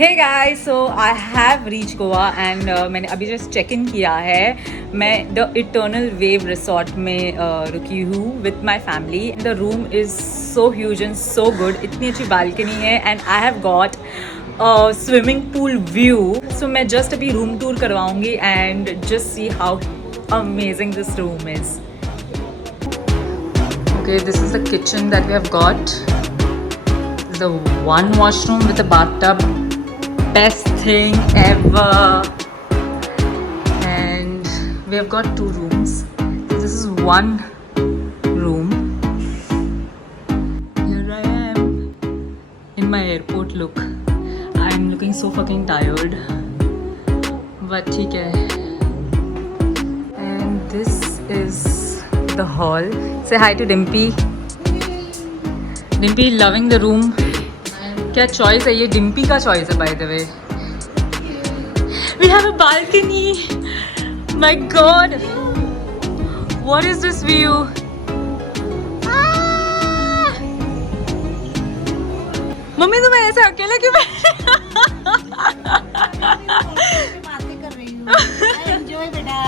Hey guys, so I have reached Goa and मैंने अभी just check in किया है. मैं द इटर्नल वेव रिसोर्ट में रुकी हूँ with my family. The room is so huge and so good. इतनी अच्छी बालकनी है and I have got swimming pool view. So मैं जस्ट अभी रूम टूर करवाऊँगी and just see how amazing this room is. Okay, this is the kitchen that we have got. The one washroom with a bathtub. Best thing ever. And we have got 2 rooms. This is one room. Here I am in my airport look. I'm looking so fucking tired. But ठीक है. And this is the hall. Say hi to Dimpy. Dimpy loving the room. क्या choice है ये? डिम्पी का choice है by the way. We have a balcony. My God, what is this view? Mummy तुम्हें ऐसे अकेले क्यों बातें कर रही हूँ. एंजॉय बेटा.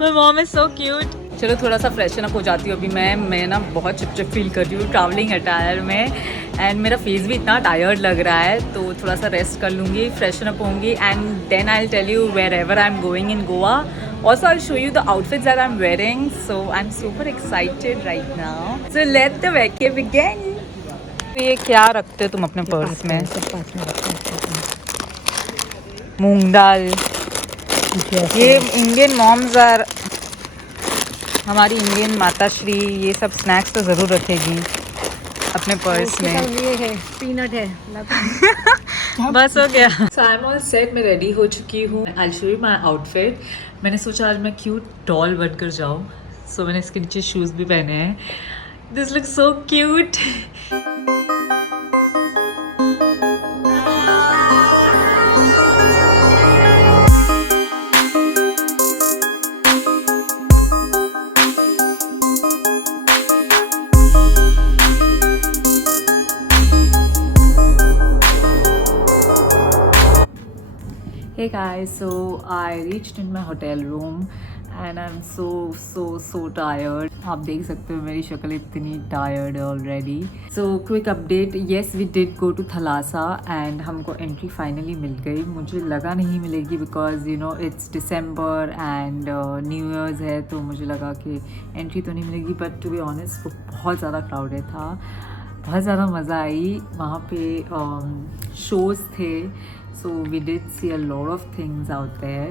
My mom is so cute. चलो थोड़ा सा फ्रेशन अप हो जाती हूँ अभी. मैं ना बहुत चिपचिप फील कर रही हूँ ट्रैवलिंग अटायर में एंड मेरा फेस भी इतना टायर्ड लग रहा है. तो थोड़ा सा रेस्ट कर लूँगी, फ्रेशन अप होंगी and then I will tell you wherever I am going in Goa. Also I'll show you the outfits that I'm wearing. So I'm super excited right now. So let the vacation begin. ये क्या रखते हो तुम अपने पर्स में? मूंग दाल. ये Indian moms are, हमारी इंडियन माताश्री ये सब स्नैक्स तो ज़रूर रखेगी अपने पर्स में. ये है पीनट है. बस हो गया. सो आई एम ऑल सेट. मैं रेडी हो चुकी हूँ. I will show you my outfit. मैंने सोचा आज मैं क्यूट डॉल बनकर जाऊँ. सो मैंने इसके नीचे शूज़ भी पहने हैं. This looks so cute. Hey guys, so I reached in my hotel room and I'm so tired. आप देख सकते हो मेरी शक्ल इतनी tired है already. So quick update, yes we did go to Thalassa and हमको entry finally मिल गई. मुझे लगा नहीं मिलेगी because you know it's December and New Year's है, तो मुझे लगा कि entry तो नहीं मिलेगी. But to be honest वो बहुत ज़्यादा crowded था. बहुत ज़्यादा मज़ा आई. वहाँ पे shows थे. So we did see a lot of things out there.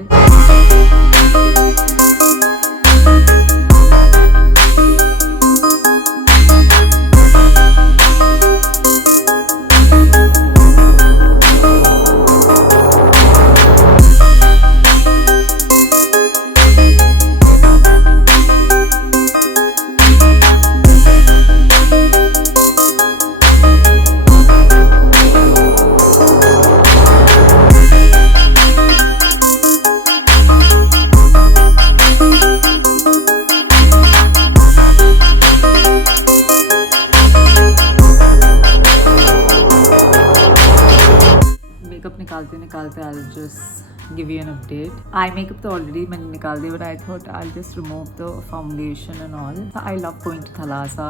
निकालते I'll just give you an update. Eye makeup तो already मैंने निकाल दिया, but I thought I'll just remove the foundation and all. I love going to Thalassa.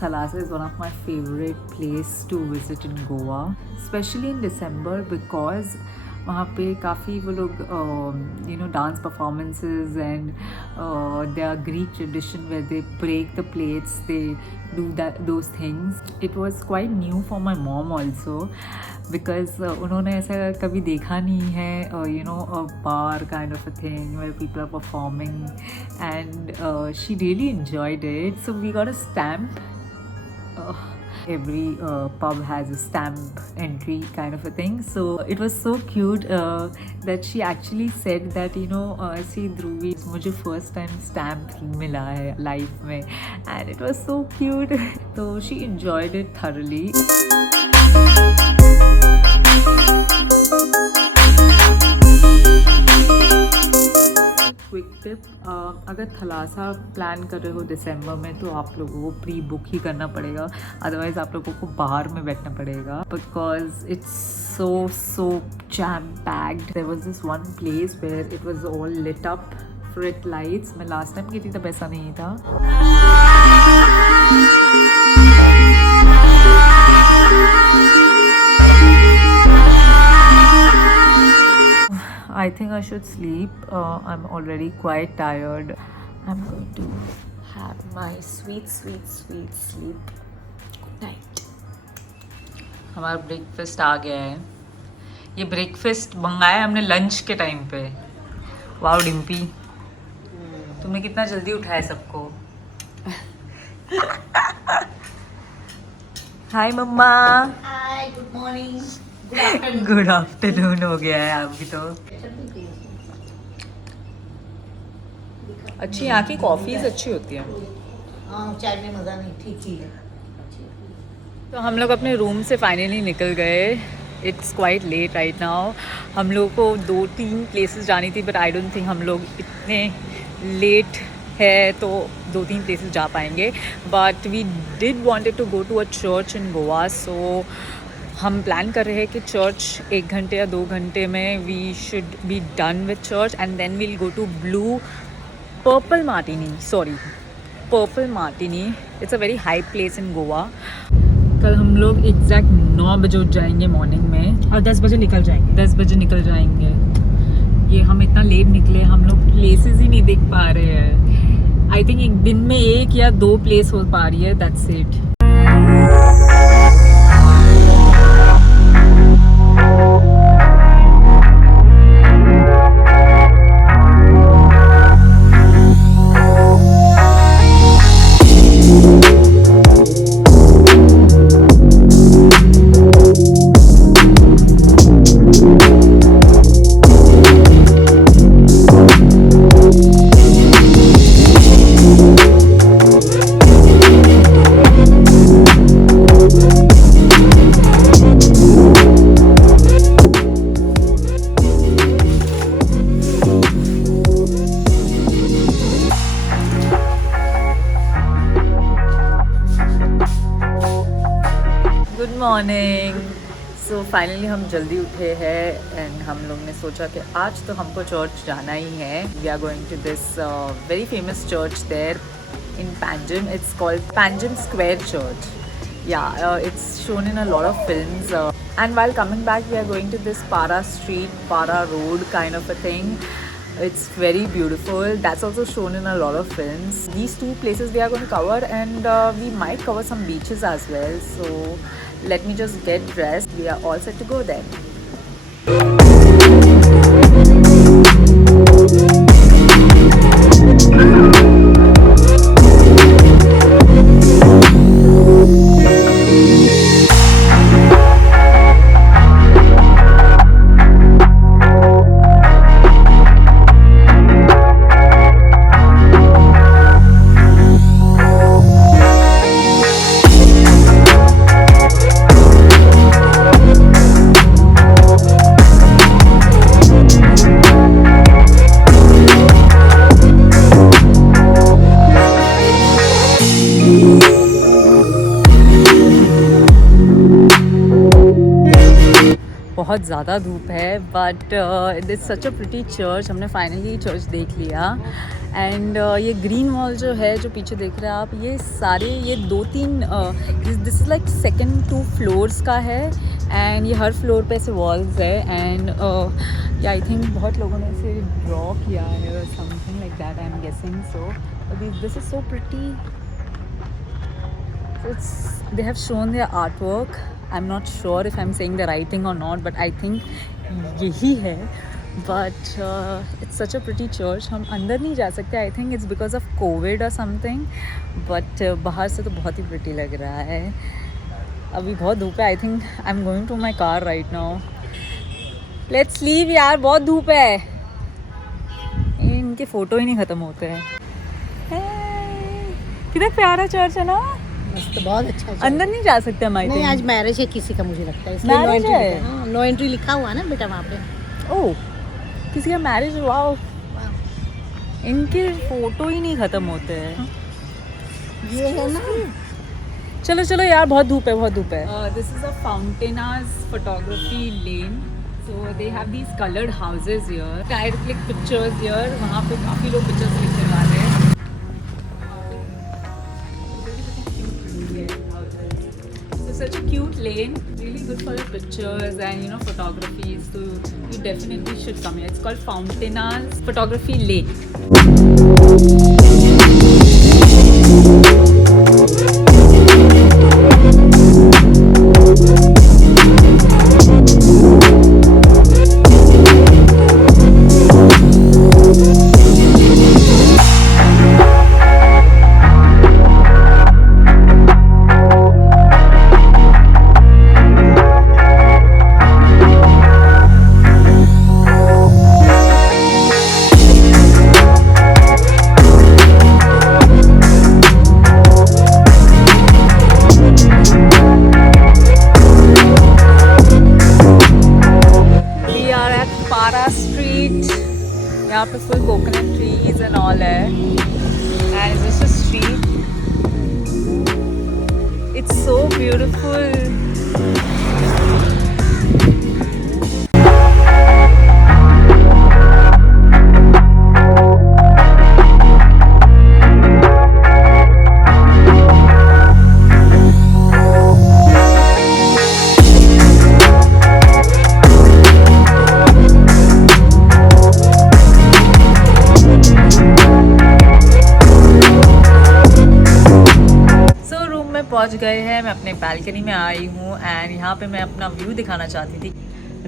Thalassa is one of my favorite place to visit in Goa, especially in December because वहाँ पे काफ़ी वो लोग you know dance performances and their Greek tradition where they break the plates, they do those things. It was quite new for my mom also because उन्होंने ऐसा कभी देखा नहीं है. You know, a bar kind of a thing where people are performing and she really enjoyed it. So we got a stamp. Every pub has a stamp entry kind of a thing. So it was so cute that she actually said that you know see Dhruvi, मुझे first time stamp मिला है life में and it was so cute. So she enjoyed it thoroughly. Quick tip, अगर थलासा प्लान कर रहे हो दिसंबर में तो आप लोगों को प्री बुक ही करना पड़ेगा, अदरवाइज आप लोगों को बाहर में बैठना पड़ेगा because it's so jam packed. There was this one place where it was all lit up, fruit lights. मैं last time गई थी तब ऐसा नहीं था. I think I should sleep. I'm already quite tired. I'm going to have my sweet sleep. Good night. हमारा ब्रेकफास्ट आ गया है. ये ब्रेकफास्ट मंगाया हमने लंच के टाइम पे. वाओ डिम्पी, तुमने कितना जल्दी उठाया सबको. हाय मम्मा. Hi, good morning, good afternoon. Good afternoon हो गया है अभी तो. अच्छी यहाँ की कॉफ़ीज अच्छी होती है. हाँ, चाय में मज़ा नहीं, ठीक चीज़ है. तो हम लोग अपने रूम से फाइनली निकल गए. It's quite late right now. हम लोग को 2-3 प्लेसेस जानी थी बट आई डोंट थिंक हम लोग इतने लेट है तो 2-3 प्लेसेस जा पाएंगे. But we did wanted to go to a church in Goa, so हम प्लान कर रहे हैं कि चर्च 1 घंटे या 2 घंटे में we should be done with church and then we'll go to Purple Martini. It's a very high place in Goa. कल हम लोग एग्जैक्ट 9 बजे उठ जाएंगे मॉर्निंग में और 10 बजे निकल जाएंगे. 10 बजे निकल जाएंगे. ये हम इतना लेट निकले, हम लोग प्लेसेस ही नहीं देख पा रहे हैं. आई थिंक एक दिन में 1 या 2 प्लेस हो पा रही है, that's it. Morning. So finally हम जल्दी उठे हैं एंड हम लोग ने सोचा कि आज तो हमको चर्च जाना ही है. We are going to this very famous church there in Panjim. It's called Panjim square church. It's shown in a lot of films. And while coming back, we are going to this Para Street, Para Road kind of a thing. It's very beautiful. That's also shown in a lot of films. These 2 places we are going to cover, and we might cover some beaches as well. So let me just get dressed. We are all set to go then. बहुत ज़्यादा धूप है but it's such a pretty church. हमने finally church देख लिया. एंड ये green wall जो है जो पीछे देख रहे हैं आप, ये सारे ये 2-3 दिस इज़ लाइक 2 फ्लोर्स का है. एंड ये हर फ्लोर पे ऐसे वॉल्स है. एंड आई थिंक बहुत लोगों ने इसे ड्रॉ किया है something like that, I am guessing. So this is so pretty. They have shown their artwork. I'm not sure if I'm saying the right thing or not, but I think यही है. But it's such a pretty church. हम अंदर नहीं जा सकते. I think it's because of COVID or something. But बाहर से तो बहुत ही pretty लग रहा है. अभी बहुत धूप है. I think I'm going to my car right now. Let's leave यार, बहुत धूप है. इनके फ़ोटो ही नहीं ख़त्म होते हैं. कितना प्यारा चर्च है ना. मस्त, बहुत अच्छा. अंदर नहीं जा सकते हम. नहीं, आज मैरिज है किसी का मुझे लगता है, इसलिए नो एंट्री लिखा हुआ है ना बेटा वहाँ पे. ओह, किसी का मैरिज. वाओ, इनके फोटो ही नहीं ख़त्म होते हैं। ये है ना, चलो चलो यार, बहुत धूप है, बहुत धूप है। This is a Fontainhas photography lane. So they have these coloured houses here, try to click pictures here. वहाँ पे काफ़ी लोग पिक्चर्स क्लिक करवा रहे हैं। So such a cute lane, really good for the pictures and photography. So you definitely should come here. It's called Fountainaz Photography Lane. यहाँ पे full coconut trees and all है, and it's just a street. It's so beautiful. पहुंच गए हैं, मैं अपने बालकनी में आई हूँ एंड यहाँ पे मैं अपना व्यू दिखाना चाहती थी.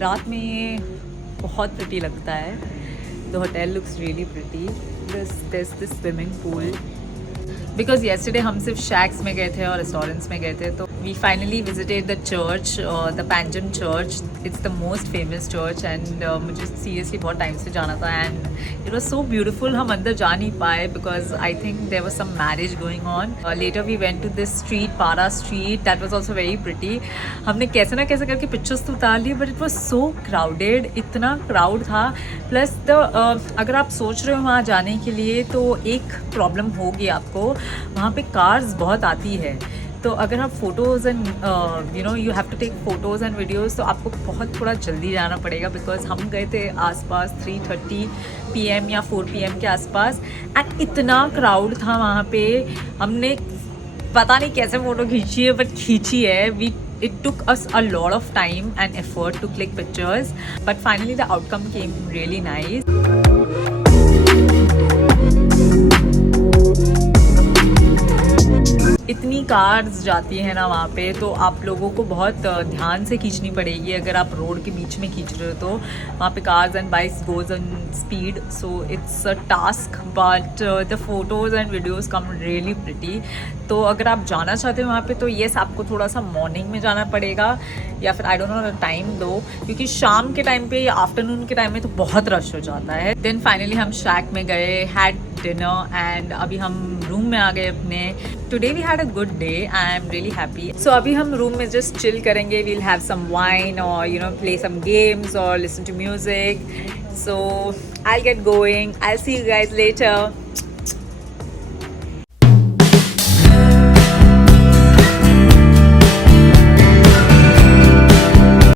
रात में ये बहुत प्रिटी लगता है. The hotel looks really pretty. This swimming pool, because yesterday हम सिर्फ शैक्स में गए थे और रेस्टोरेंट्स में गए थे. तो we finally visited the church, the Panjim church. It's the most famous church and मुझे सीरियसली बहुत टाइम से जाना था and it was so beautiful. हम अंदर जा नहीं पाए because I think there was some marriage going on. Later we went to this street, Parra street. That was also very pretty. हमने कैसे ना कैसे करके पिक्चर्स तो उतार ली, बट इट वॉज सो क्राउडेड. इतना क्राउड था. प्लस अगर आप सोच रहे हो वहाँ जाने के लिए तो एक प्रॉब्लम होगी आपको. वहाँ पे कार्स बहुत आती है, तो अगर आप photos and you have to take photos and videos, तो आपको बहुत थोड़ा जल्दी जाना पड़ेगा. बिकॉज हम गए थे आसपास 3:30 PM या 4 PM के आसपास एंड इतना क्राउड था वहाँ पे. हमने पता नहीं कैसे फ़ोटो खींची है, बट खींची है. It took us a lot of time and effort to click pictures, but finally the outcome came really nice. इतनी कार्स जाती हैं ना वहाँ पे, तो आप लोगों को बहुत ध्यान से खींचनी पड़ेगी. अगर आप रोड के बीच में खींच रहे हो तो वहाँ पे cars and bikes goes on speed, so it's a task. But the photos and videos come really pretty. तो अगर आप जाना चाहते हो वहाँ पे, तो येस आपको थोड़ा सा मॉर्निंग में जाना पड़ेगा या फिर आई डोंट नो टाइम दो, क्योंकि शाम के टाइम पे या आफ्टरनून के टाइम में तो बहुत रश हो जाता है. देन फाइनली हम शैक में गए, हैड डिनर एंड अभी हम रूम में आ गए अपने. Today we had a good day. I am really happy. So अभी हम रूम में जस्ट चिल करेंगे. वील हैव सम वाइन और प्ले सम गेम्स और listen to music. So I get going. I see you guys letter.